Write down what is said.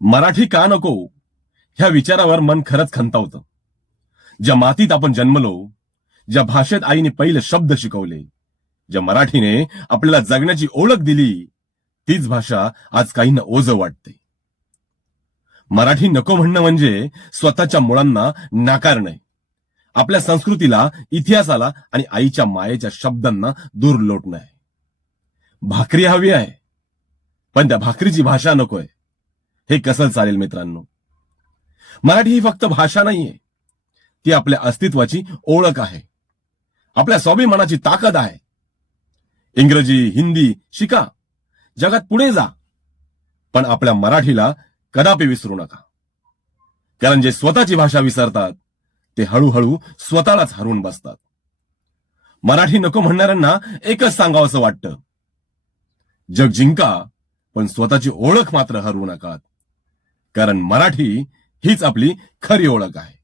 मराठी का नको ह्या विचारावर मन खरंच खंतावतं. ज्या मातीत आपण जन्मलो, ज्या भाषेत आईने पहिले शब्द शिकवले, ज्या मराठीने आपल्याला जगण्याची ओळख दिली, तीच भाषा आज काहींना ओझं वाटते. मराठी नको म्हणणं म्हणजे स्वतःच्या मुळांना नाकारणं, आपल्या संस्कृतीला, इतिहासाला आणि आईच्या मायेच्या शब्दांना दूर लोटणं आहे. भाकरी हवी आहे, पण त्या भाकरीची भाषा नकोय. हे कसं चालेल मित्रांनो? मराठी ही फक्त भाषा नाहीये, ती आपल्या अस्तित्वाची ओळख आहे, आपल्या स्वाभिमानाची ताकद आहे. इंग्रजी, हिंदी शिका, जगात पुढे जा, पण आपल्या मराठीला कदापि विसरू नका. कारण जे स्वतःची भाषा विसरतात ते हळूहळू स्वतःलाच हरवून बसतात. मराठी नको म्हणणाऱ्यांना एकच सांगावंसं वाटतं, जग जिंका, पण स्वतःची ओळख मात्र हरवू नका. कारण मराठी हीच आपली खरी ओळख आहे.